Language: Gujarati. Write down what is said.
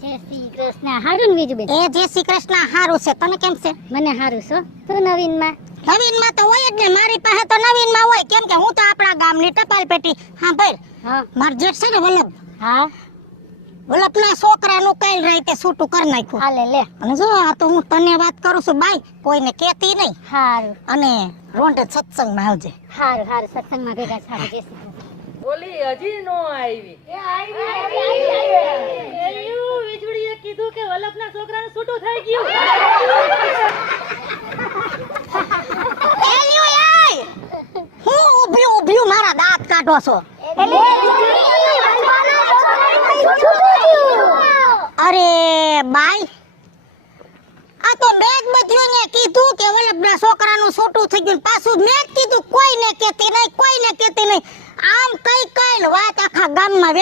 જય શ્રી કૃષ્ણ. હારું ને બીજું બેન? એ જય શ્રી કૃષ્ણ. હારું છે. તને કેમ છે? મને હારું છો. તું નવીનમાં? નવીનમાં તો હોય જ ને, મારી પાસે તો નવીનમાં હોય. કેમ કે હું તો આપણા ગામની ટપાલ પેટી. હા ભાઈ, હા માર જેઠ છે ને વલ્લભ, હા વલ્લભના છોકરાનું કાલ રાતે છૂટું કરી નાખ્યું. હાલે લે. અને જો આ તો હું તને વાત કરું છું બાઈ, કોઈને કહેતી નહીં. હારું અને રોંઢે સત્સંગમાં આવજે. હારું હારું સત્સંગમાં ભેગા સારું. જય શ્રી કૃષ્ણ. ઓલી હજી નો આવી. એયું વીજળીએ કીધું કે વલ્લભના છોકરાને છૂટું થઈ ગયું. એલ્યો એય, હું ઊભ્યું મારા દાંત કાઢો છો. અરે બાઈ, આ તો મેં જ બધુંને કીધું કે વલ્લભના છોકરાનું છૂટું થઈ ગયું. પાછું મેં જ કીધું, કોઈને કહેતી નહીં. આમ કઈ વાત આખા ગામમાં